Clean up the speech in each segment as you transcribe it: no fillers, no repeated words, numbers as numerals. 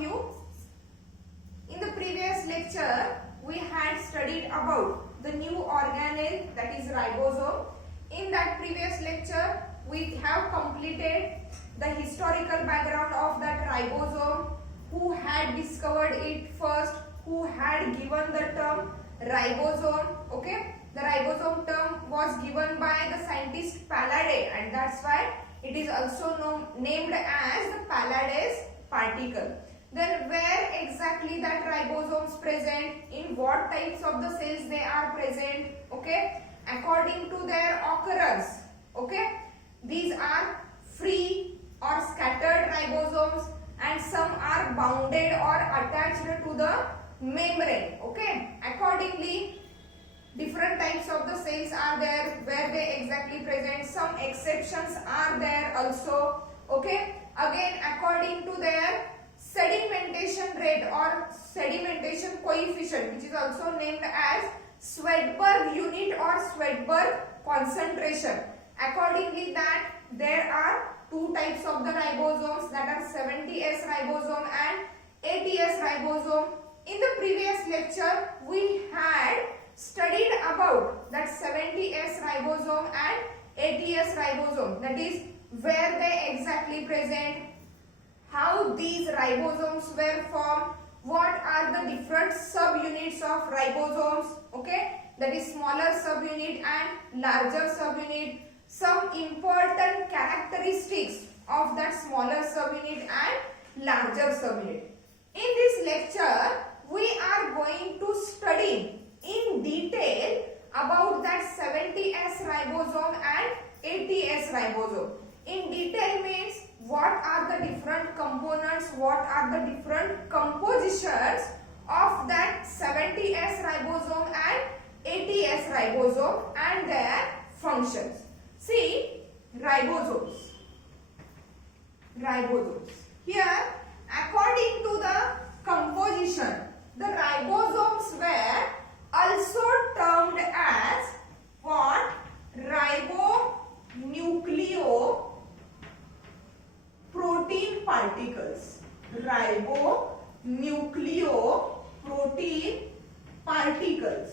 of you. In the previous lecture, we had studied about the new organelle, that is ribosome. In that previous lecture, we have completed the historical background of that ribosome, who had discovered it first, who had given the term ribosome. Okay, the ribosome term was given by the scientist Pallade, and that's why it is also named as the Palladase particle. Then where exactly that ribosomes present, in what types of the cells they are present, okay, according to their occurrence. Okay, these are free or scattered ribosomes, and some are bounded or attached to the membrane. Okay, accordingly different types of the cells are there where they exactly present. Some exceptions are there also. Okay, again according to their sedimentation rate or sedimentation coefficient, which is also named as Swedberg unit or Swedberg concentration. Accordingly that there are two types of the ribosomes, that are 70S ribosome and 80S ribosome. In the previous lecture we had studied about that 70S ribosome and 80S ribosome, that is where they exactly present, how these ribosomes were formed, what are the different subunits of ribosomes, okay, that is smaller subunit and larger subunit, some important characteristics of that smaller subunit and larger subunit. In this lecture we are going to study in detail about that 70S ribosome and 80S ribosome. In detail means what are the different components, what are the different compositions of that 70S ribosome and 80S ribosome and their functions. See, ribosomes. Here, according to the composition, the ribosomes were also termed as what? Ribonucleoprotein particles. Ribonucleoprotein particles.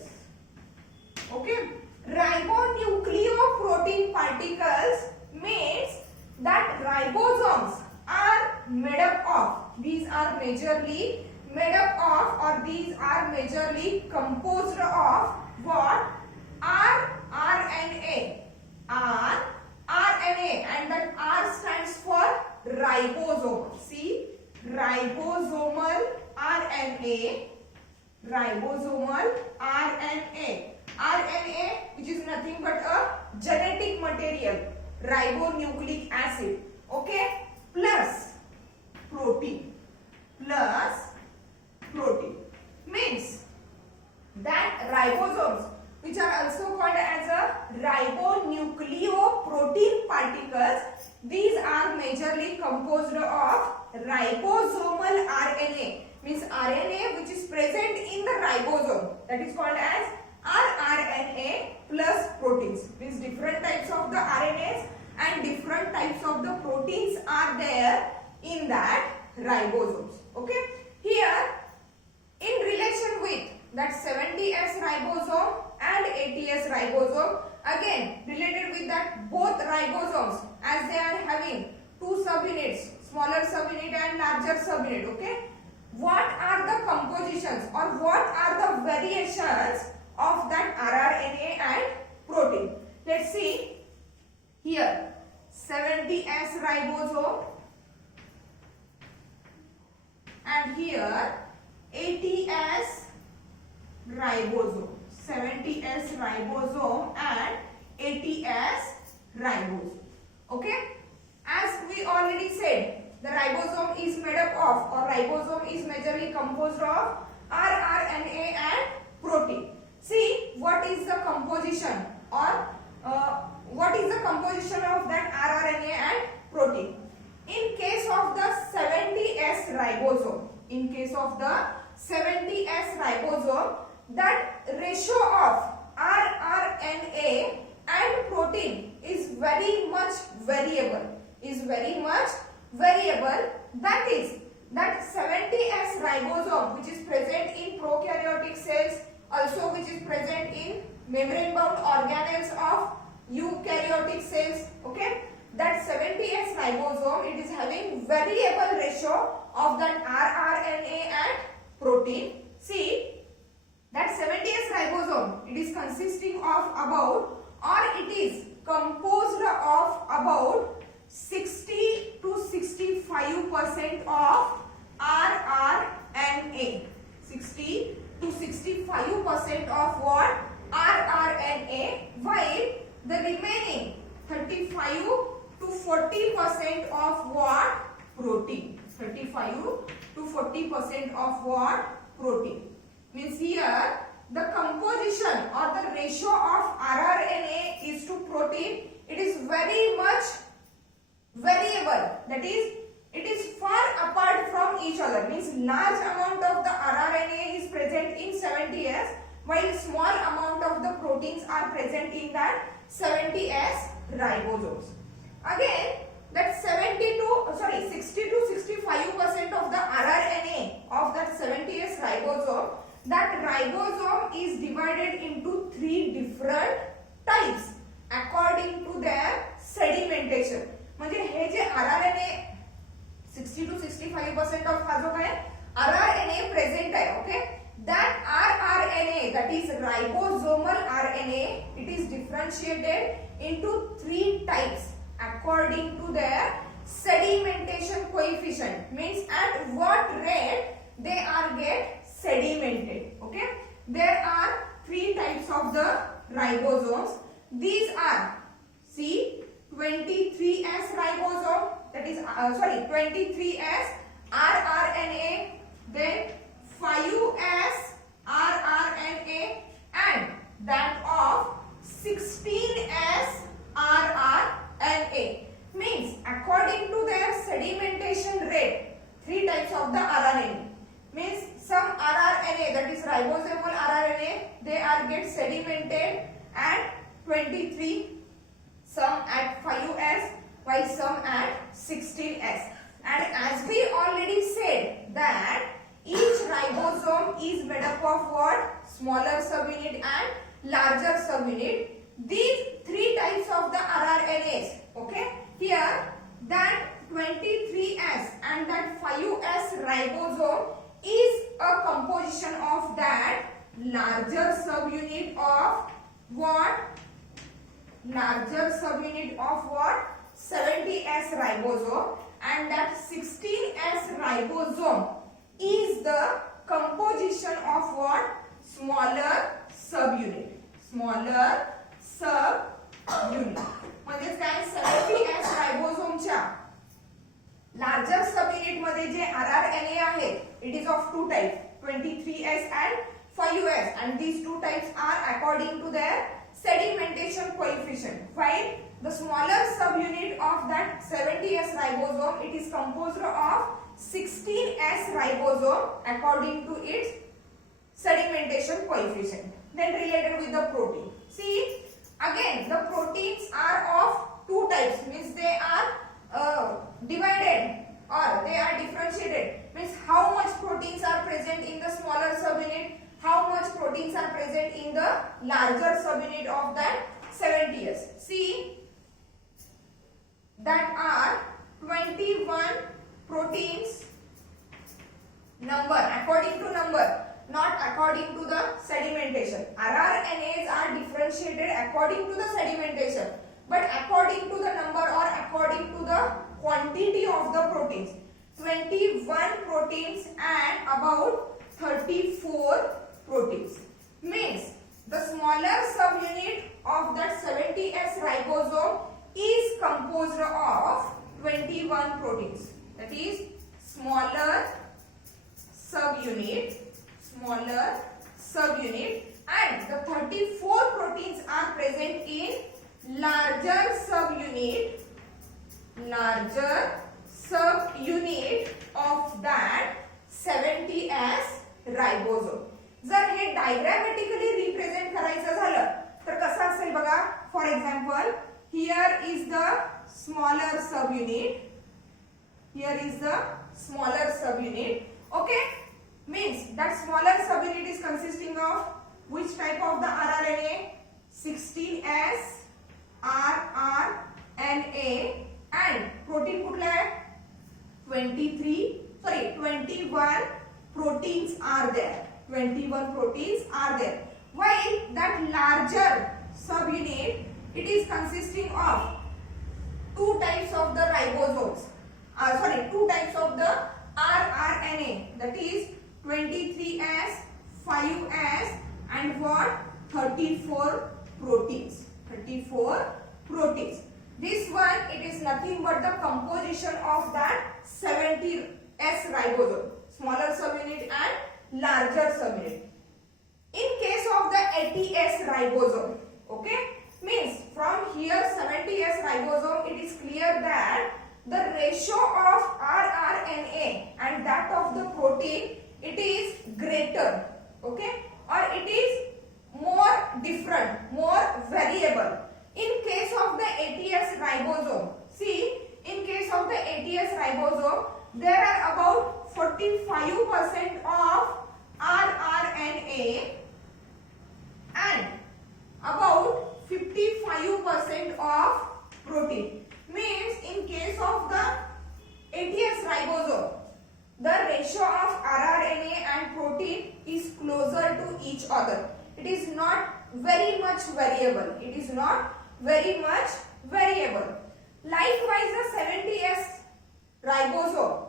Okay, ribonucleoprotein particles means that ribosomes are made up of, these are majorly made up of, or these are majorly composed of what? RNA, and that R stands for ribosomal. See, ribosomal RNA, which is nothing but a genetic material, ribonucleic acid, okay, plus protein, means that ribosomes, which are also called as a ribonucleoprotein particles, these are majorly composed of ribosomal RNA, means RNA which is present in the ribosome, that is called as rRNA plus proteins, means different types of the RNAs and different types of the proteins are there in that ribosomes. Okay, here in relation with that 70S ribosome and 80S ribosome, again related with that both ribosomes, as they are having two subunits, smaller subunit and larger subunit. Okay, what are the compositions or what are the variations of that rRNA and protein? Let's see here, 70S ribosome and here 80S ribosome, 70S ribosome and 80S ribosome. Okay, as we already said, the ribosome is made up of, or ribosome is majorly composed of rRNA and protein. See, what is the composition, or what is the composition of that rRNA and protein? In case of the 70S ribosome, that ratio of rRNA and protein is very much variable. That is, that 70 ribosome which is present in prokaryotic cells, also which is present in membrane bound organelles of eukaryotic cells. Okay, that 70S ribosome, it is having variable ratio of that rRNA and protein. See, that 70S ribosome, it is consisting of about, or it is composed of about 60 to 65% of rRNA. 60 to 65% of what? rRNA, while the remaining 35 to 40% of what? Protein. 35 to 40% of what? Protein. Means here the composition or the ratio of rRNA is to protein, it is very much variable. That is, it is far apart from each other. Means large amount of the rRNA is present in 70S, while small amount of the proteins are present in that 70S ribosomes. Again, that 60 to 65% of the rRNA of that 70S ribosome, that ribosome is divided into 3 different types according to their sedimentation. म्हणजे हे जे RNA 60 to 65% of हा जो काय RNA present आहे, okay, that rRNA, that is ribosomal RNA, it is differentiated into 3 types according to their sedimentation coefficient. Means at what rate they are get sedimented. Okay, there are 3 types of the ribosomes. These are, see, 23S ribosome, that is 23S rRNA, then 5S rRNA, and that of 16S rRNA. Means according to their sedimentation rate, 3 types of the RNA. Means some rRNA, that is ribosomal RNA, they are get sedimented at 23, some at 5S, while some at 16S. And as we already said that each ribosome is made up of what? Smaller subunit and larger subunit. These 3 types of the rRNAs, okay, here that 23S and that 5S ribosome is a composition of that larger subunit of what? Larger subunit of what? 70S ribosome, and that 16S ribosome is the composition of what? Smaller subunit. Smaller subunit. म्हणजे काय 70S रायबोसोमच्या larger subunit मध्ये जे RRNA आहे, it is of 2 types, 23S and 5S, and these 2 types are according to their sedimentation coefficient. While the smaller subunit of that 70S ribosome, it is composed of 16S ribosome according to its sedimentation coefficient. Then related with the protein. See, again the proteins are of 2 types, means they are divided or they are differentiated. Means how much proteins are present in the smaller subunit, how much proteins are present in the larger subunit of that 70S. See, that are 21 proteins number, according to number, not according to the sedimentation. RRNAs are differentiated according to the sedimentation, but according to the number or according to the quantity of the proteins. 21 proteins and about 34 proteins. Means the smaller subunit of that 70S ribosome is composed of 21 proteins. That is smaller subunit, and the 34 proteins are present in larger subunit of that 70S ribosome. जर हे diagrammatically represent करायचं झालं तर कसं असेल बघा. For example, here is the smaller subunit, here is the smaller subunit. Okay, consisting of which type of the rRNA? 16S rRNA and protein कुठला आहे? 21 proteins are there. 21 proteins are there. While that larger subunit, it is consisting of two types of the ribosomes. Two types of the rRNA. That is 23S, 5S, and what? 34 proteins. 34 proteins. This one, it is nothing but the composition of that 70S ribosome. Smaller subunit and larger subunit. In case of the 80S ribosome, okay, means from here 70S ribosome, it is clear that the ratio of rRNA and that of the protein, it is greater, okay, or it is more different, more variable. In case of the 80S ribosome, see, in case of the 80S ribosome, there are about 45% of rRNA and about 55% of protein. Means in case of the 80S ribosome, the ratio of rRNA and protein is closer to each other. It is not very much variable. It is not very much variable. Likewise, the 70S ribosome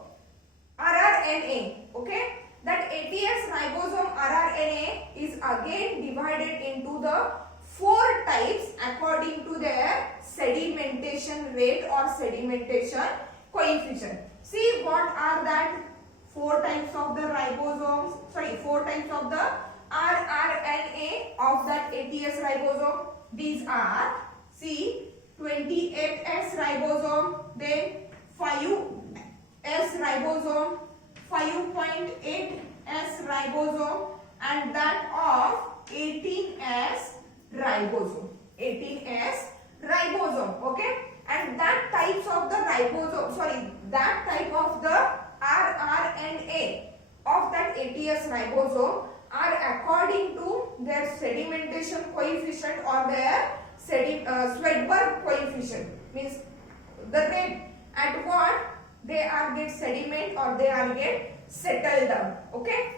rRNA, okay, that 80S ribosome rRNA is again divided into the 4 types according to their sedimentation rate or sedimentation coefficient. See what are that 4 types of the ribosomes, 4 types of the rRNA of that 80S ribosome. These are, see, 28S ribosome, then 5S ribosome, 5.8S ribosome, and that of 18S ribosome. 18S ribosome, okay, and that types of the ribosome, that type of the rRNA of that 80S ribosome are according to their sedimentation coefficient or their Swedberg coefficient, means the rate at what they are get sediment or they are get settled down, okay.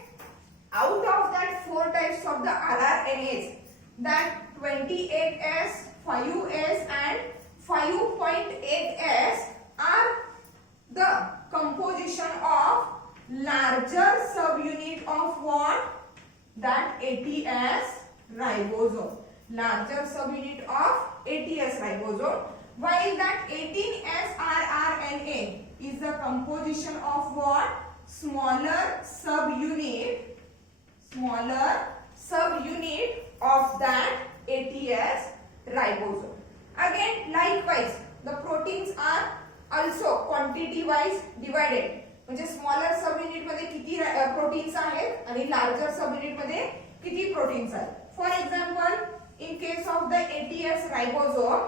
Out of that 4 types of the rRNAs, that 28S, 5S and 5.8S are the composition of larger subunit of what? That 80S ribosome. Larger subunit of 80S ribosome. While that 18S rRNA is the composition of what? Smaller subunit of that 80S ribosome. Again, likewise, the proteins are also quantity wise divided. म्हणजे smaller subunit मध्ये किती proteins आहेत आणि larger subunit मध्ये किती proteins आहेत. For example, in case of the 80S ribosome,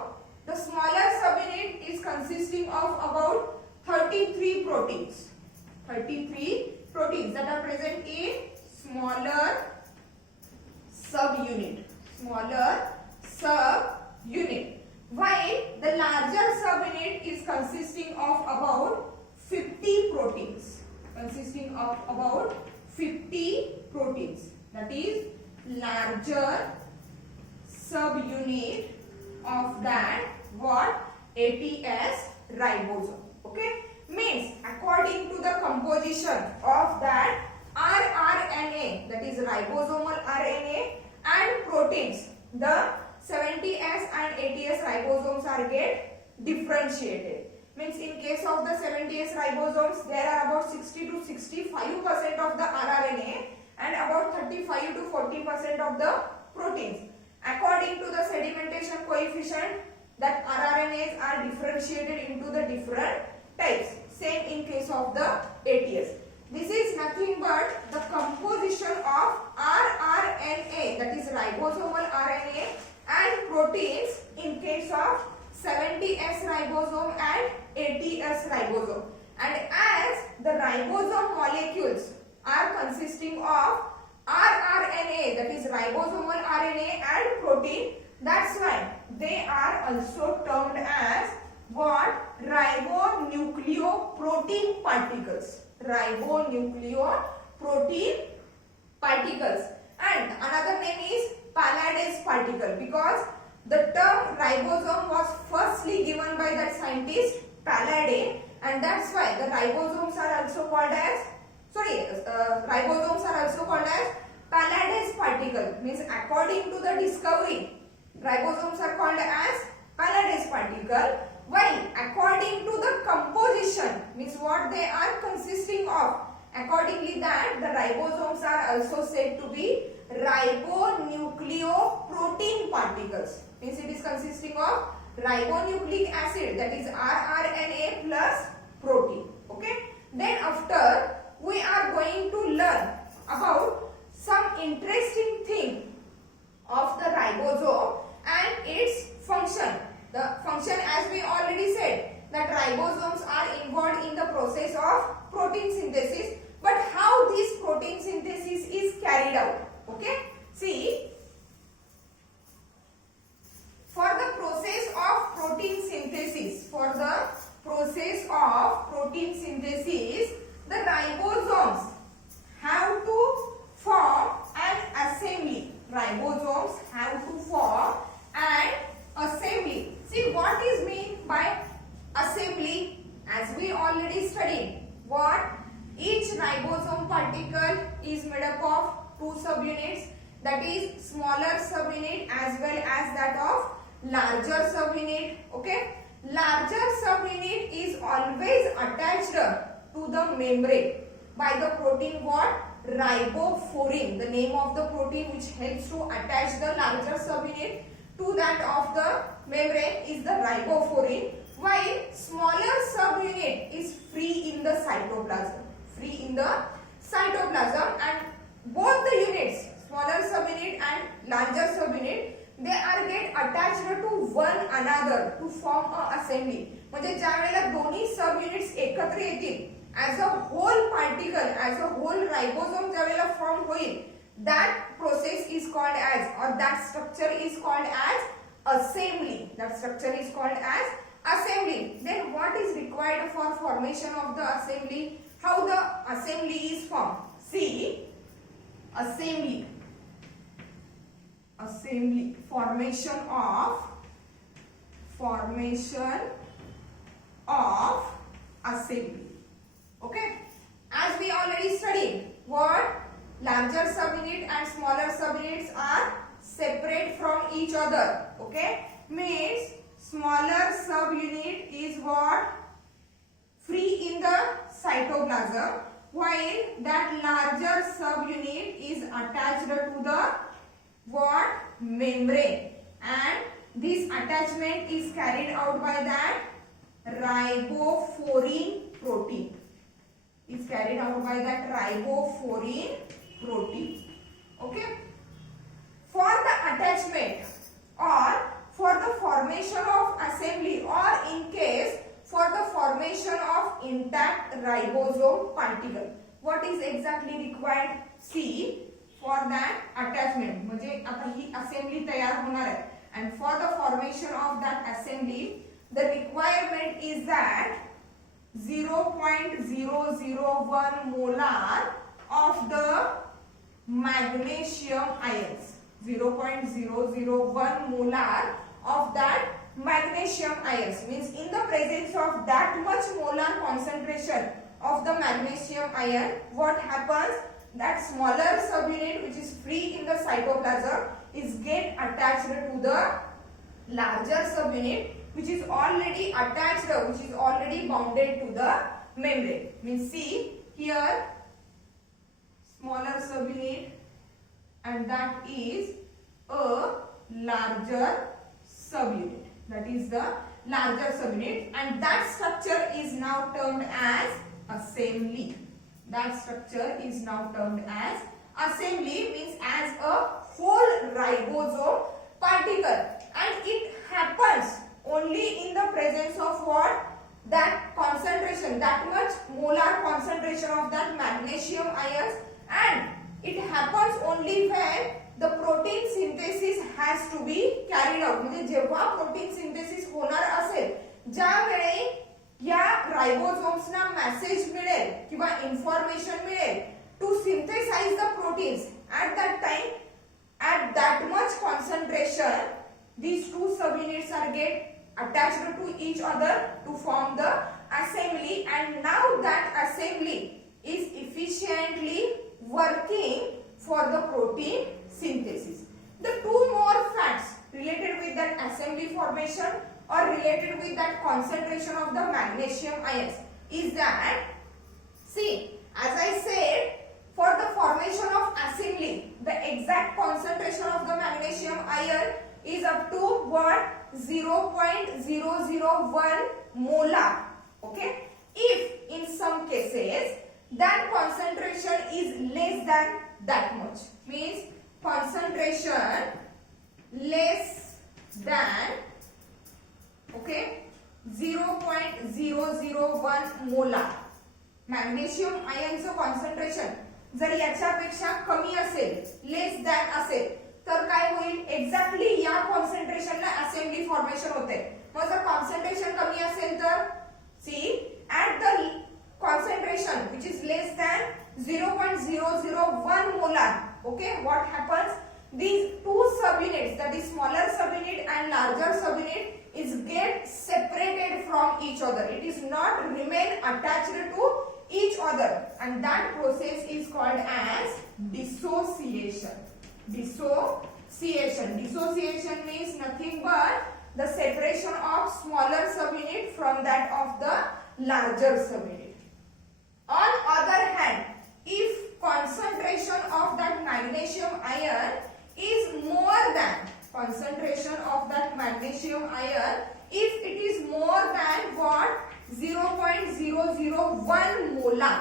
the smaller subunit is consisting of about 33 proteins. 33 proteins that are present in smaller subunit. While the larger subunit is consisting of about 50 proteins. That is larger subunit of that what? 80S ribosome. Okay, means according to the composition of that rRNA, that is ribosomal RNA and proteins, the 70S and 80S ribosomes are get differentiated. Means in case of the 70S ribosomes, there are about 60 to 65% of the rRNA and about 35 to 40% of the proteins. According to the sedimentation coefficient, that rRNAs are differentiated into the different types. Same in case of the 80S. This is nothing but the composition of rRNA, that is ribosomal RNA and proteins in case of 70S ribosome and 80S ribosome. And as the ribosome molecules are consisting of rRNA, that is ribosomal RNA and protein. That's why they are also termed as what? Ribonucleoprotein particles. Ribonucleoprotein particles. And another name is Pallades particle, because the term ribosome was firstly given by that scientist Pallade, and that's why the ribosomes are also called as Pallades particle. Means according to the discovery, ribosomes are called as Pallades particle, while according to the composition, means what they are consisting of, accordingly that the ribosomes are also said to be ribonucleoprotein particles. Means it is consisting of ribonucleic acid, that is rRNA plus protein. Okay. Then after we are going to learn about some interesting thing of the ribosome and its function. The function, as we already said, that ribosomes are involved in the process of protein synthesis. But how this protein synthesis is carried out? Okay. See, for the process of protein synthesis, the ribosomes have to form an assembly. See, what is meant by assembly? As we already studied, what? Each ribosome particle is made up of two subunits, that is smaller subunit as well as that of larger subunit. Okay. Larger subunit is always attached to the membrane by the protein what? Ribofourin. The name of the protein which helps to attach the larger subunit to that of the membrane is the ribofourin, while smaller subunit is free in the cytoplasm. And both the units, smaller subunit and larger subunit, they are get attached to one another to form a assembly. म्हणजे ज्या वेळेला दोन्ही सब units एकत्र येतील, as a whole particle, as a whole ribosome ज्या वेळेला form होईल, that process is called as, or that structure is called as assembly. Then what is required for formation of the assembly? How the assembly is formed? See, assembly, formation of assembly. Okay, as we already studied, what? Larger subunit and smaller subunits are separate from each other. Okay, means smaller subunit is what? Free in the cytoplasm, while that larger subunit is attached to the what? Membrane, and this attachment is carried out by that ribofourin protein. Okay. For the attachment or for the formation of assembly, or in case for the formation of intact ribosome particle, what is exactly required? See, for that attachment, म्हणजे आता ही assembly तयार होणार आहे, and for the formation of that assembly, the requirement is that 0.001 molar of the magnesium ions. 0.001 molar of that magnesium ions, means in the presence of that much molar concentration of the magnesium ion, what happens? That smaller subunit which is free in the cytoplasm is get attached to the larger subunit which is already attached, which is already bounded to the membrane. Means see here, smaller subunit, and that is a larger subunit. That is the larger subunit, and that structure is now termed as assembly. Means as a whole ribosome particle, and it happens only in the presence of what? That concentration, that much molar concentration of that magnesium ions, and It happens only when the protein synthesis has to be carried out. म्हणजे जेव्हा protein synthesis होणार असेल, ज्या वेळी या राइबोसोम्सना message मिळेल किंवा information मिळेल to synthesize the proteins, at that time, at that much concentration, these two subunits are get attached to each other to form the assembly, and now that assembly is efficiently working for the protein synthesis. The two more facts related with that assembly formation or related with that concentration of the magnesium ions is that, see, as I said, for the formation of assembly, the exact concentration of the magnesium ion is up to what? 0.001 molar. Okay? If in some cases that concentration is less than that much, means concentration less than, okay, 0.001 molar. Magnesium आयनचं concentration जर याच्यापेक्षा कमी असेल, less than असेल, तर काय होईल? Exactly या कॉन्सन्ट्रेशनला असेंबली फॉर्मेशन होते. मग जर कॉन्सन्ट्रेशन कमी असेल तर see at the concentration which is less than 0.001 molar, okay, what happens? These two subunits, that is smaller subunit and larger subunit, is get separated from each other. It is not remain attached to each other, and that process is called as dissociation. Dissociation means nothing but the separation of smaller subunit from that of the larger subunit. On other hand, if concentration of that magnesium ion is more than if it is more than what? 0.001 molar,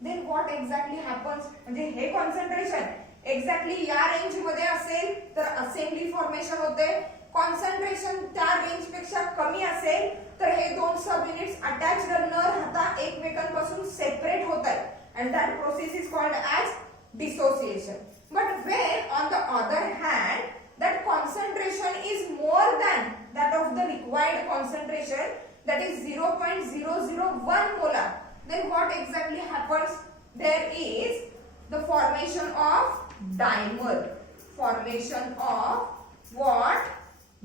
then what exactly happens? म्हणजे हे concentration exactly या range मध्ये असेल तर assembly formation होते. Concentration त्या range पेक्षा कमी असेल तर हे दोन सब युनिट्स अटॅच्ड न राहता एकमेकांपासून सेपरेट होतात, and that process is called as dissociation. But when on the other hand that concentration is more than that of the required concentration, that is 0.001 molar, then what exactly happens? There is the formation of dimer. Formation of what?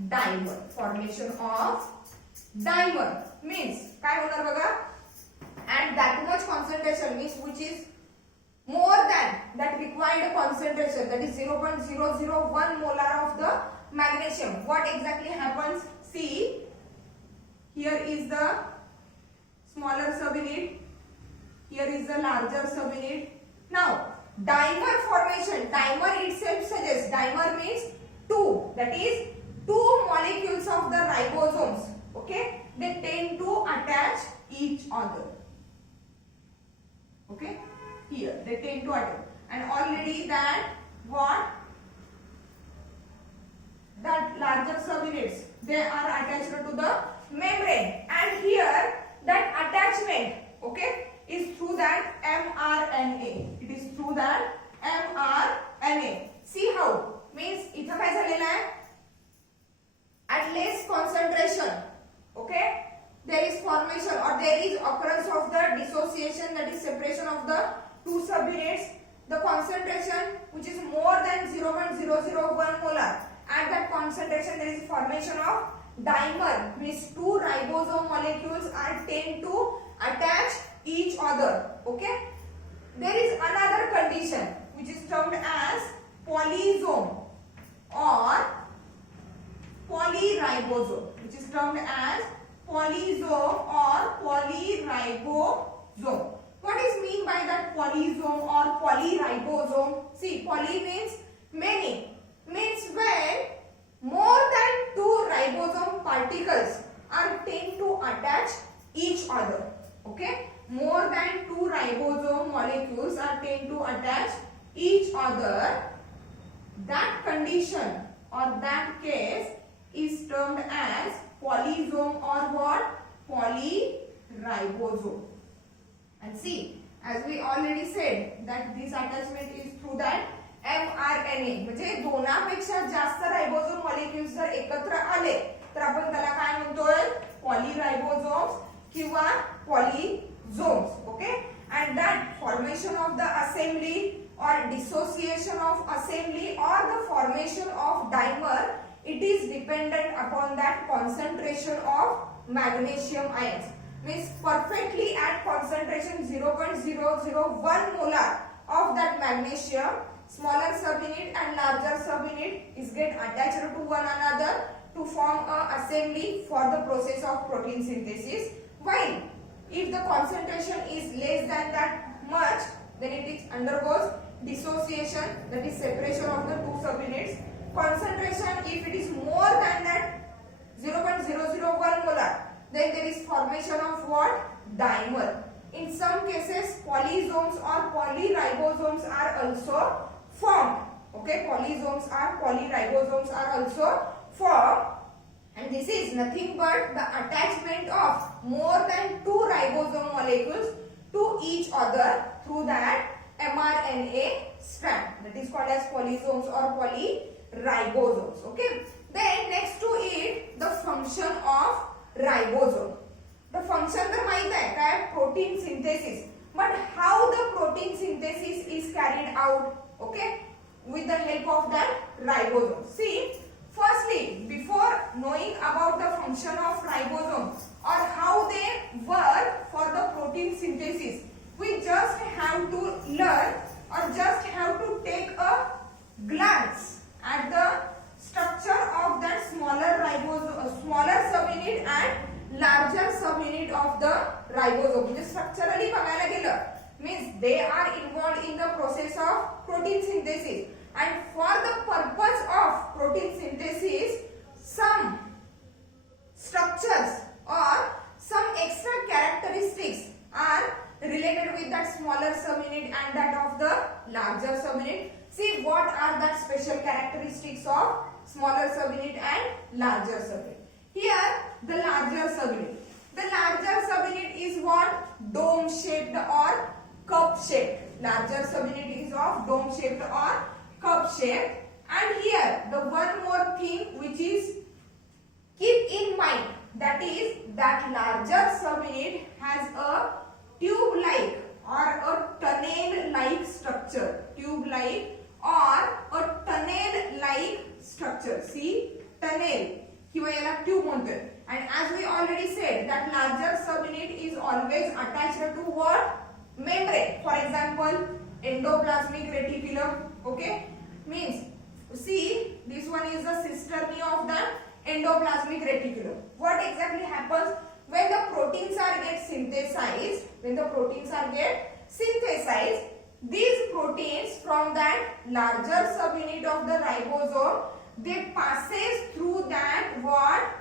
Dimer. Formation of dimer means काय होणार बघा? And that much concentration means which is more than that required concentration, that is 0.001 molar of the magnesium. What exactly happens? See, here is the smaller subunit, here is the larger subunit. Now dimer formation, dimer itself suggests, dimer means two, that is two molecules of the ribosomes, okay, they tend to attach each other, okay, here they tend to attach, and already that what, that larger subunits, they are attached to the membrane, and here that attachment, okay, is through that mRNA. It is through that mRNA. See how? Means इथं काय झालेलं आहे? At less concentration, okay, there is formation or there is occurrence of the dissociation, that is separation of the two subunits. The concentration which is more than 0.001 molar, at that concentration there is formation of dimer, means two ribosome molecules are tend to attach each other, okay. There is another condition which is termed as polysome or polyribosome, which is termed as polysome or polyribosome. What is mean by that polysome or polyribosome? See, poly means many, means when more than two ribosome particles are tend to attach each other, okay, more than two ribosome molecules are tend to attach each other, that condition or that case is termed as polysome or what? Polyribosome. And see, as we already said that this attachment is through that mRNA. म्हणजे दोनापेक्षा जास्त रायबोसोम molecules जर एकत्र आले तर आपण त्याला काय म्हणतोय, पॉलीरायबोसोम्स किंवा polysomes. Okay, and that formation of the assembly or dissociation of assembly or the formation of dimer, it is dependent upon that concentration of magnesium ions. Means perfectly at concentration 0.001 molar of that magnesium, smaller subunit and larger subunit is get attached to one another to form a assembly for the process of protein synthesis. While if the concentration is less than that much, then it is undergoes dissociation, that is separation of the two subunits. Concentration, if it is more than that 0.001 molar, then there is formation of what? Dimer. In some cases polysomes or polyribosomes are also formed. Okay, polysomes or polyribosomes are also formed, and this is nothing but the attachment of more than two ribosome molecules to each other through that mRNA strand. That is called as polysomes or polyribosomes. Okay, then next to it the function of ribosome. The function तर माहित आहे काय, protein synthesis. But how the protein synthesis is carried out? Okay, with the help of that ribosome. See, firstly, before knowing about the function of ribosome or how they work for the protein synthesis, we just have to learn or just have to take a glance at the structure of that smaller ribosome, smaller subunit and larger subunit of the ribosome. म्हणजे structurally बघायला गेलं means they are involved in the process of protein synthesis, and for the purpose of protein synthesis some structures or some extra characteristics are related with that smaller subunit and that of the larger subunit. See what are that special characteristics of smaller subunit and larger subunit. Here the larger subunit. The larger subunit is what? Dome shaped or cup shaped. Larger subunit is of dome shaped or cup shaped. And here the one more thing which is keep in mind, that is that larger subunit has a tube like or a tunnel like structure. Tube like or a tunnel like structure. See, tunnel किंवा याला tube म्हणतोय. And as we already said that larger subunit is always attached to what? Membrane. For example, endoplasmic reticulum. Okay, means see this one is the cisternae of the endoplasmic reticulum. What exactly happens when the proteins are get synthesized? When the proteins are get synthesized, these proteins from that larger subunit of the ribosome, they passes through that what?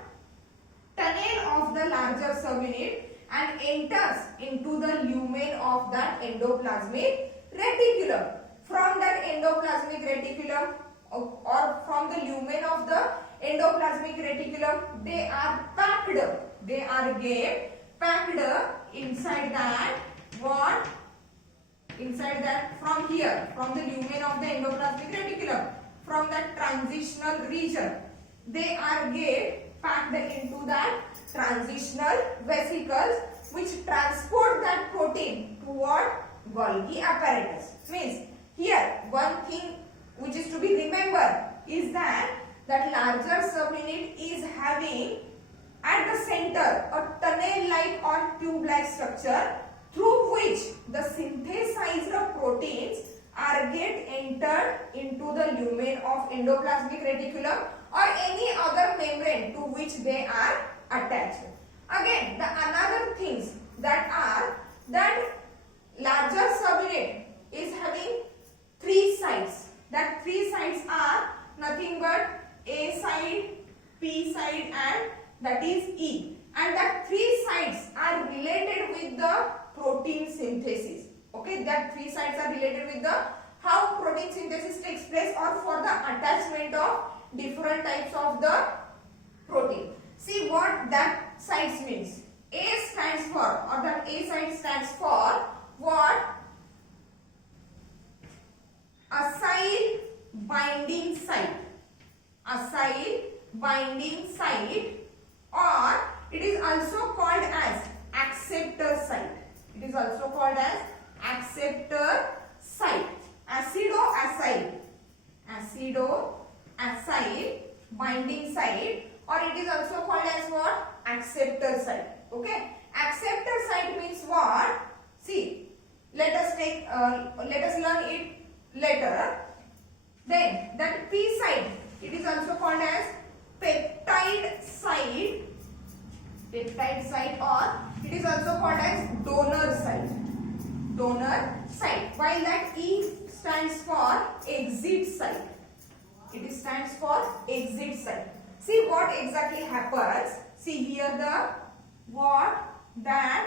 Tunnel of the larger subunit and enters into the lumen of that endoplasmic reticulum. From that endoplasmic reticulum or from the lumen of the endoplasmic reticulum, they are packed. They are get packed inside that what? Inside that from here, from the lumen of the endoplasmic reticulum, from that transitional region, they are get packed into that transitional vesicles which transport that protein to what? Golgi apparatus. Means here one thing which is to be remembered is that larger subunit is having at the center a tunnel like or tube like structure through which the synthesized proteins are get entered into the lumen of endoplasmic reticulum or any other membrane to which they are attached. Again, the another things that are that larger subunit is having three sides. That three sides are nothing but A side, P side and that is E. And that three sides are related with the protein synthesis. Okay, that three sides are related with the how protein synthesis takes place or for the attachment of different types of the protein. See what that sides means. A stands for or that A side stands for what? binding site, or it is also called as acceptor site. It is also called as acceptor site. Acido-acyl binding site, or it is also called as what? Acceptor site. Okay, acceptor site means what? See, let us learn it later. Then that P site, it is also called as peptide site, or it is also called as donor site. While that E stands for exit site. It stands for exit site. See what exactly happens. See here that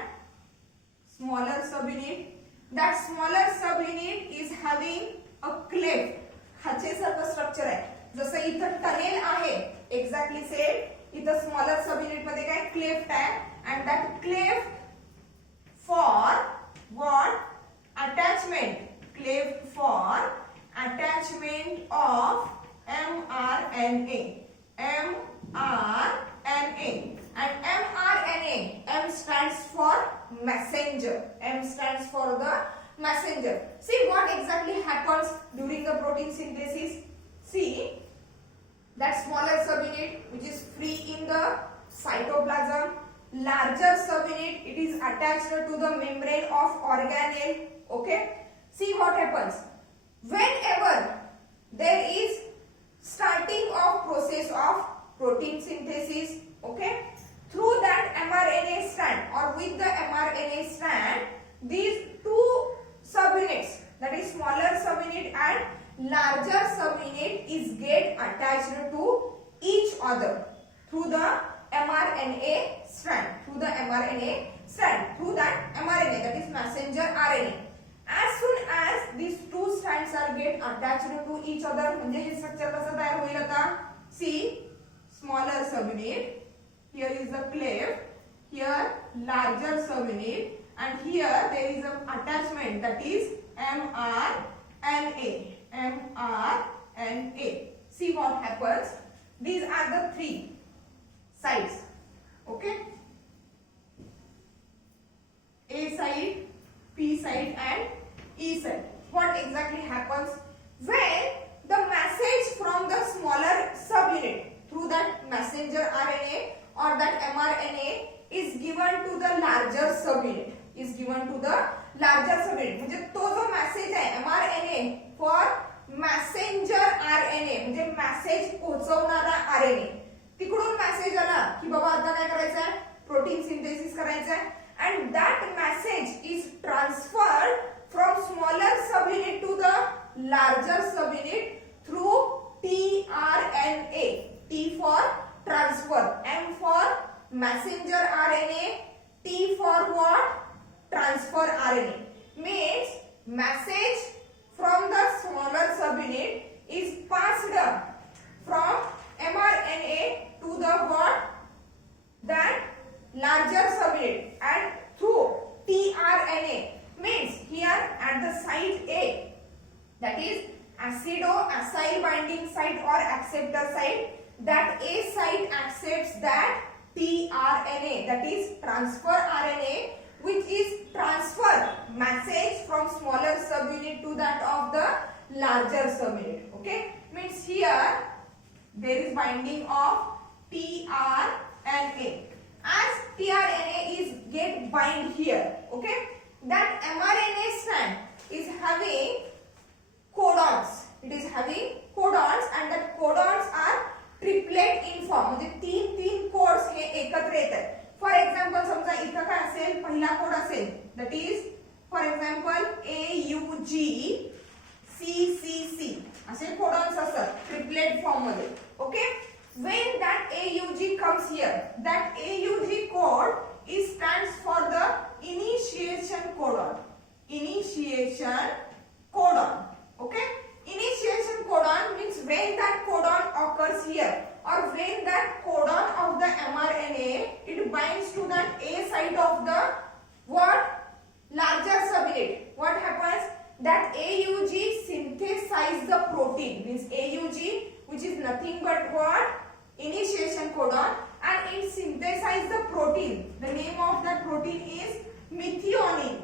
smaller subunit. That smaller subunit is having a cleft. खाचेसारखं structure आहे. जसं इथं tunnel आहे, exactly said इथं smaller subunit मध्ये काय cleft आहे, and that cleft for what? Attachment. Cleft for attachment of mRNA. And mRNA, M stands for messenger. M stands for the messenger. See what exactly happens during the protein synthesis. See that smaller subunit which is free in the cytoplasm. Larger subunit, it is attached to the membrane of organelle. Okay. See what happens. Whenever there is starting of process of protein synthesis, okay, through that mRNA strand or with the mRNA strand, these two subunits, that is smaller subunit and larger subunit, is get attached to each other through the mRNA strand, through that mRNA, that is messenger RNA. As soon as these two strands are get attached to each other, म्हणजे हे structure कसं तयार होईल आता? See, smaller subunit, here is the cleft, here larger subunit, and here there is an attachment, that is mRNA. See what happens. These are the three sites. Okay, A site, P site and E site. What exactly happens when the message from the smaller subunit through that messenger RNA or that mRNA is given to the larger subunit? म्हणजे तो जो message आहे mRNA for messenger RNA, म्हणजे message पोहोचवणारा RNA, तिकडून message आला की बाबा आता काय करायचं आहे? प्रोटीन सिंथेसिस करायचं आहे. And that message is transferred from smaller subunit to the larger subunit through tRNA. T for transfer, M for messenger RNA, T for what? Transfer RNA. Means message from the smaller subunit is passed from mRNA to the what? That larger subunit, and through tRNA. Means here at the site A, that is acido-acyl binding site or acceptor site, that A site accepts that tRNA, that is transfer RNA, which is transfer message from smaller subunit to that of the larger subunit. Okay, means here there is binding of tRNA. As tRNA is get bind here, okay, that mRNA strand is having codons. It is having codons, and that codons are triplet in form. म्हणजे तीन codes हे एकत्र येतात. For example समजा इथं काय असेल? पहिला code असेल, that is for example AUG CCC असे कोडॉन्स असतात ट्रिपलेट फॉर्म मध्ये. Okay, when that AUG comes here, that AUG code is stands for the initiation codon. Okay, initiation codon means when that codon occurs here, or when that codon of the mRNA it binds to that A site of the what? Larger subunit. What happens? That AUG synthesize the protein. Means AUG, which is nothing but what? initiation codon, and it synthesizes the protein. The name of that protein is methionine.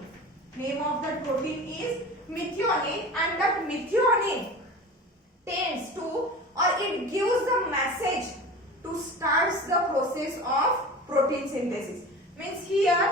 Name of that protein is methionine, and that methionine tends to, or it gives the message to start the process of protein synthesis. Means here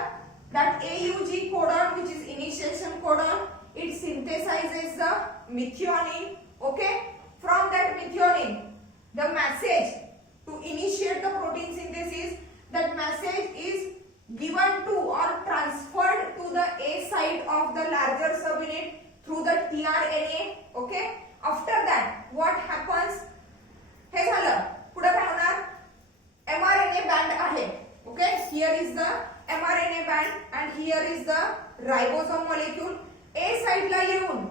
that AUG codon, which is initiation codon, it synthesizes the methionine. Okay, from that methionine, the message to initiate the protein synthesis, that message is given to or transferred to the A site of the larger subunit through the tRNA. Okay, after that what happens, हे झालं, पुढे काय होणार, mRNA band आहे. Okay, here is the mRNA band and here is the ribosome molecule. A site ला येऊन,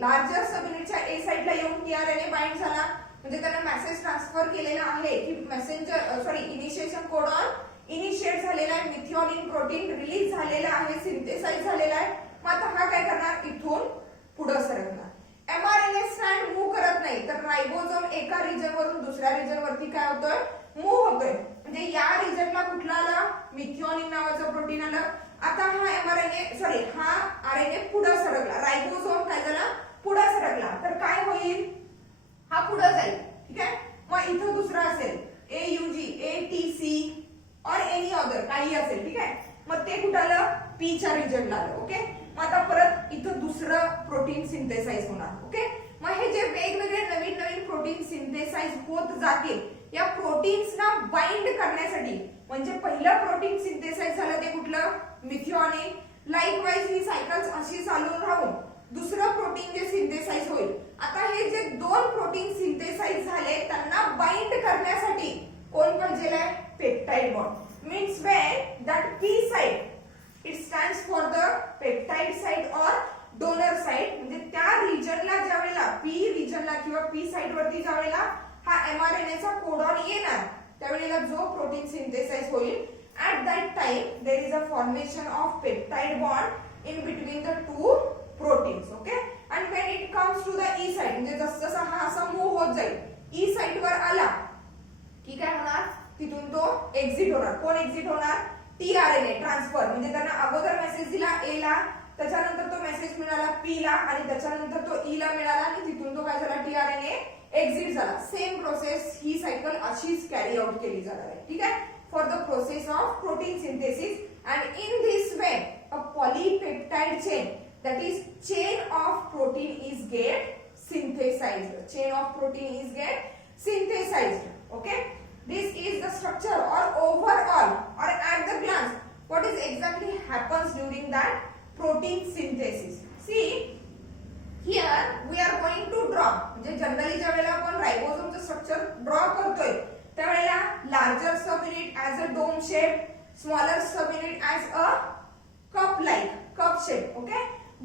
larger सबयुनिटच्या A site ला येऊन tRNA bind झाला, म्हणजे त्याने मेसेज ट्रान्सफर केलेला आहे की मेसेंजर इनिशिएशन कोडॉन इनिशिएट झालेला आहे, मिथिओनिन प्रोटीन रिलीज झालेला आहे, सिंथेसाइज झालेला आहे. मग आता हा काय करणार, इथून पुढे सरकणार. mRNA स्ट्रँड मूव्ह करत नाही, तर रायबोझोम एका रिजन वरून दुसऱ्या रिजन वरती काय होतोय, मूव्ह होतोय. म्हणजे या रिजनला कुठला आला, मिथिओनिन नावाचं प्रोटीन आलं. आता हा हा आरएनए पुढे सरकला, रायबोझोम काय झाला, पुढे सरकला, तर काय होईल, हा पुढे जाईल. ठीक आहे, मग इथं दुसरा असेल AUG, ATC और एनी अदर काही असेल. ठीक आहे, मग ते कुठं आलं, पी च्या रिजनला आलं. ओके, मग आता परत इथं दुसरं प्रोटीन सिंथेसाइज होणार. ओके, मग हे जे वेगवेगळे नवीन नवीन प्रोटीन सिंथेसाइज होत जातील, या प्रोटीन्सना बाइंड करण्यासाठी, म्हणजे पहिलं प्रोटीन सिंथेसाइज झालं ते कुठलं, मिथिओनिन. लाईकवाईज ही सायकल्स अशी चालून राहून दुसरं प्रोटीन जे सिंथेसाइज होईल. आता हे जे दोन प्रोटीन सिंथेसाइज झाले त्यांना बाइंड करण्यासाठी कोण पाहिजे, peptide bond. Means when that P site, it stands for the peptide site और डोनर साइट. म्हणजे त्या रिजनला ज्यावेळेला पी रिजनला किंवा पी साइट वरती ज्यावेळेला हा mRNA चा कोडॉन येणार, त्यावेळेला जो प्रोटीन सिंथेसाइज होईल, at that time there is a formation of peptide bond in between the two proteins. Okay, and when it comes to the E site, म्हणजे जसं हा असा मूव्ह होत जाईल, E site वर आला की काय होणार, तिथून तो एक्झिट होणार. कोण एक्झिट होणार, tRNA ट्रान्सफर. म्हणजे त्यांना अगोदर मेसेज दिला A ला, त्याच्यानंतर तो मेसेज मिळाला P ला, आणि त्याच्यानंतर तो E ला मिळाला, आणि तिथून तो काय झाला, tRNA एक्झिट झाला. सेम प्रोसेस ही सायकल अशीच कॅरी आउट केली जाणार आहे. ठीक आहे, for the process of protein synthesis, and in this way a polypeptide chain, that is chain of protein is get synthesized. Chain of protein is get synthesized. Okay, this is the structure, or overall or at the glance what is exactly happens during that protein synthesis. See here we are going to draw, म्हणजे generally ज्यावेळेला आपण रायबोझोमचं structure draw करतोय त्यावेळेला larger subunit as a dome shape, smaller subunit as a cup like cup shape. Okay,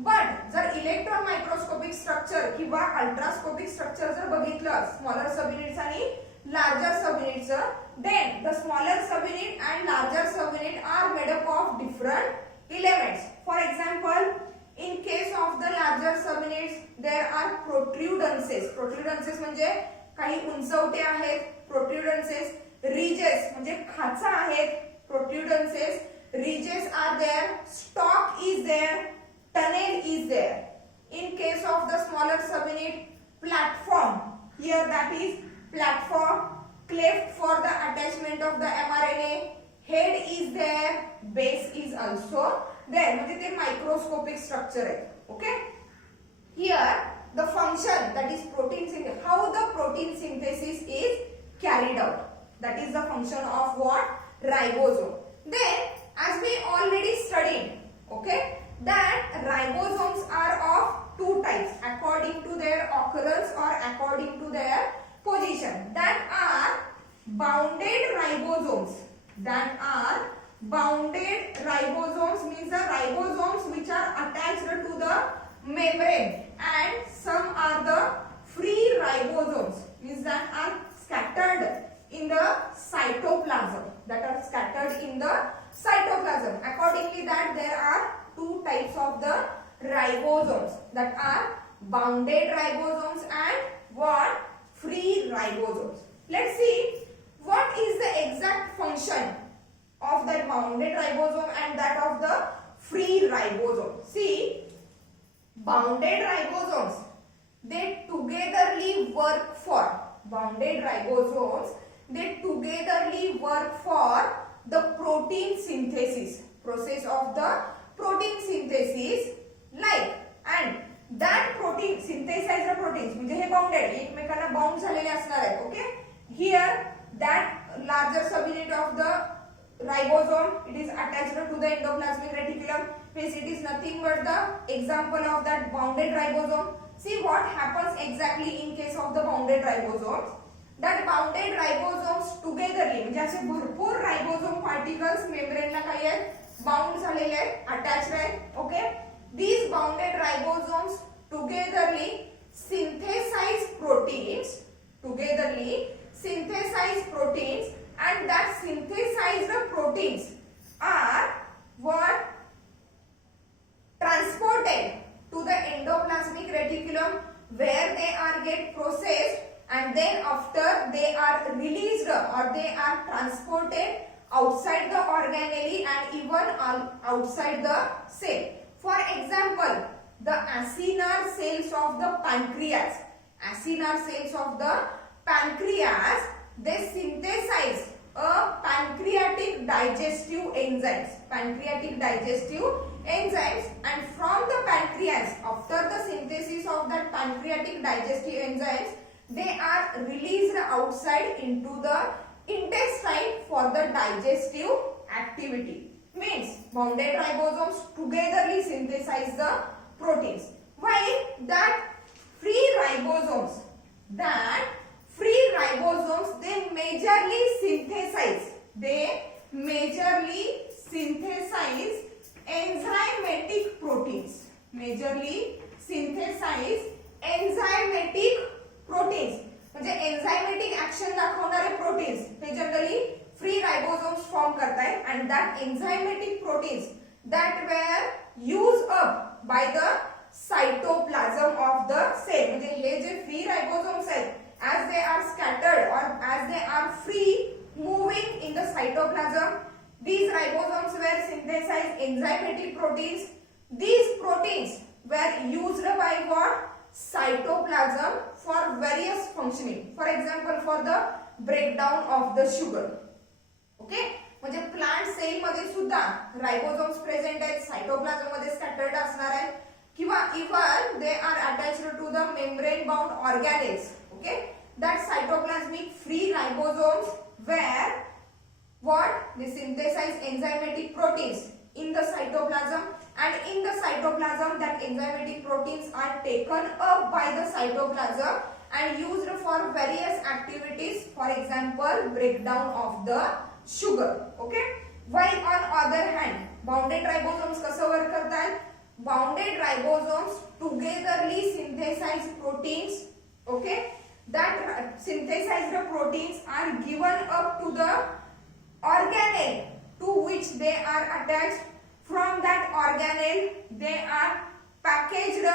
but जर electron microscopic structure किंवा ultrascopic structure जर बघितलं स्मॉलर सबयुनिट्स आणि लार्जर सबयुनिटचं, then the smaller subunit and larger subunit are made up of different elements. For example, in case of the larger subunits there are protrudences. Protrudences म्हणजे काही उंचवटे आहेत, protrudences. Ridges म्हणजे खाचा आहेत, protrudences. Ridges are there, stalk is there, tunnel is there. In case of the smaller subunit, platform, here that is platform, cleft for the attachment of the mRNA, head is there, base is also there. म्हणजे ते microscopic structure आहे. Okay, here the function, that is protein synthesis, how the protein synthesis is carried out, that is the function of what, ribosome. Then as we already studied, okay, that ribosomes are of two types according to their occurrence or according to their position. That are bounded ribosomes. That are bounded ribosomes, means the ribosomes which are attached to the membrane, and some are the free ribosomes, means that are scattered in the cytoplasm, that are scattered in the cytoplasm. Accordingly that there are two types of the ribosomes, that are bounded ribosomes and what, free ribosomes. Let's see what is the exact function of that bounded ribosome and that of the free ribosome? See, bounded ribosomes, they togetherly work for the protein synthesis, process of the protein synthesis, like, and that protein synthesized proteins म्हणजे हे bounded एकमेकांना bound झालेले असणार आहेत. Okay, here that larger subunit of the ribosome, it is attached to the endoplasmic reticulum, means it is nothing but the example of that bounded ribosome. See what happens exactly in case of the bounded ribosomes. That bounded ribosomes togetherly म्हणजे असे भरपूर ribosome particles मेम्ब्रेनला काय आहेत bound झालेले आहेत, attached आहेत. Okay, these bounded ribosomes togetherly synthesize proteins, and that synthesized proteins are what? Transported to the endoplasmic reticulum, where they are get processed, and then after they are released or they are transported outside the organelle and even outside the cell. For example, the acinar cells of the pancreas, they synthesize a pancreatic digestive enzymes, and from the pancreas, after the synthesis of that pancreatic digestive enzymes, they are released outside into the intestine for the digestive activity. Means bounded ribosomes togetherly synthesize the proteins, while that free ribosomes, they majorly synthesize enzymatic proteins, म्हणजे enzymatic action दाखवणारे proteins हे generally free ribosomes form करतात, and that enzymatic proteins that were used up by the cytoplasm of the cell. म्हणजे हे जे free ribosomes आहेत, as they are scattered or as they are free moving in the cytoplasm, these ribosomes were synthesized enzymatic proteins. These proteins were used by what? Cytoplasm for various functioning. For example, for the breakdown of the sugar. Okay, म्हणजे plant cell मध्ये सुद्धा ribosomes present आहेत, cytoplasm मध्ये scattered असणार आहेत, किंवा even they are attached to the membrane bound organelles. Okay, that cytoplasmic free ribosomes where what? They synthesize enzymatic proteins in the cytoplasm, and in the cytoplasm that enzymatic proteins are taken up by the cytoplasm and used for various activities, for example breakdown of the sugar. Okay, while on other hand bounded ribosomes कसं work करतात? Bounded ribosomes togetherly synthesize proteins. Okay, that synthesized proteins are given up to the organelle to which they are attached. From that organelle they are packaged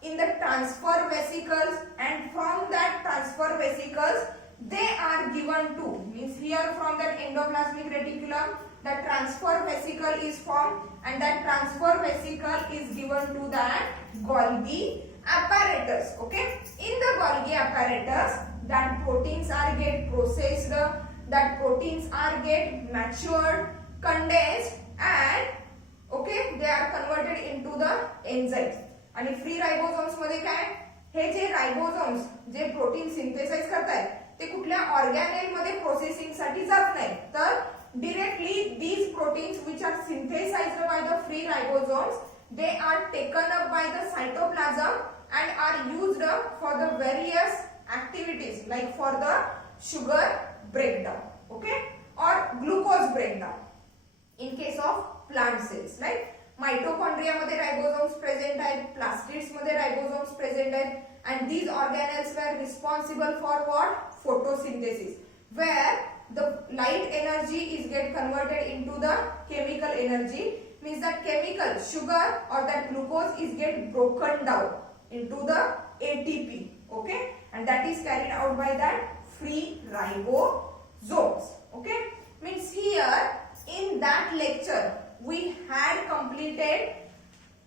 in the transfer vesicles, and from that transfer vesicles they are given to, means here from that endoplasmic reticulum the transfer vesicle is formed, and that transfer vesicle is given to that Golgi apparatus. Okay, in the Golgi apparatus that proteins are get processed, that proteins are get matured, condensed, and okay they are converted into the enzymes. आणि free ribosomes मध्ये काय, हे जे ribosomes जे protein synthesise करतात ते कुठल्या ऑर्गॅनेल मध्ये processing साठी जात नाही, तर directly these proteins which are synthesized by the free ribosomes, they are taken up by the cytoplasm and are used for the various activities, like for the sugar breakdown, okay, or glucose breakdown in case of plant cells. Like mitochondria मध्ये ribosomes present आहेत, plastids मध्ये ribosomes present आहेत, and these organelles were responsible for what? Photosynthesis, where the light energy is get converted into the chemical energy, means that chemical sugar or that glucose is get broken down into the ATP. Okay, and that is carried out by that free ribosome. ribosomes. Okay, means here in that lecture we had completed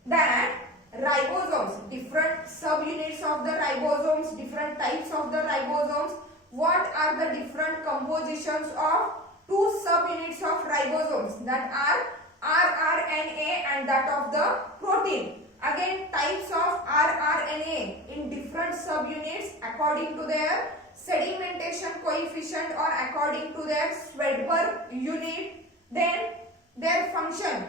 that ribosomes, different subunits of the ribosomes, different types of the ribosomes, what are the different compositions of two subunits of ribosomes, that are rRNA and that of the protein. Again, types of rRNA in different subunits according to their sedimentation coefficient or according to their Swedberg unit. Then their function,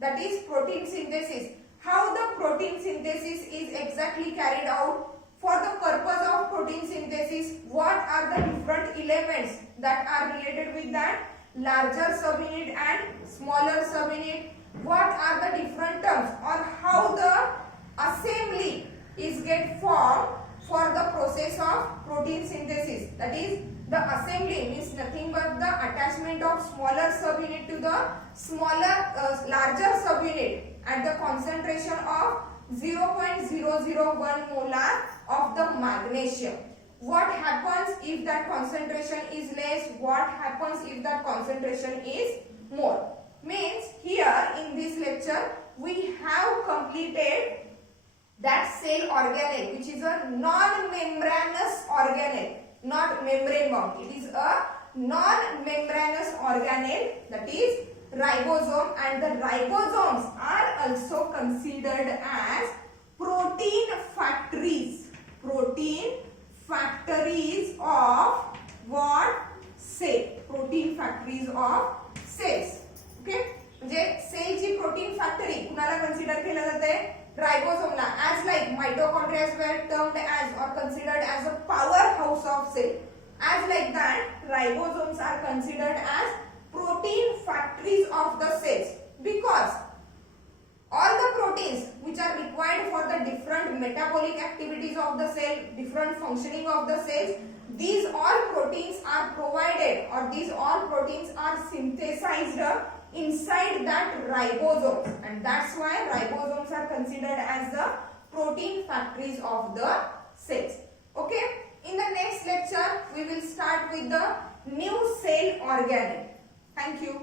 that is protein synthesis. How the protein synthesis is exactly carried out. For the purpose of protein synthesis, what are the different elements that are related with that larger subunit and smaller subunit? What are the different terms or how the assembly is get formed for the process of protein synthesis? That is, the assembly means nothing but the attachment of smaller subunit to the larger subunit at the concentration of 0.001 molar of the magnesium. What happens if that concentration is less? What happens if that concentration is more? Means here in this lecture we have completed that cell organelle, which is a non-membranous organelle, not membrane bound. It is a non-membranous organelle, that is ribosome, and the ribosomes are also considered as protein factories. Protein factories of what? Cell. Protein factories of cells. Okay? म्हणजे सेलची protein factory कुणाला consider केलं जाते? राइबोसोमला. As like mitochondria were termed as or considered as a powerhouse of cell. As like that, ribosomes are considered as protein factories of the cells, because all the proteins which are required for the different metabolic activities of the cell, different functioning of the cells, these all proteins are provided or these all proteins are synthesized inside that ribosomes, and that's why ribosomes are considered as the protein factories of the cells. Okay, in the next lecture we will start with the new cell organelle. Thank you.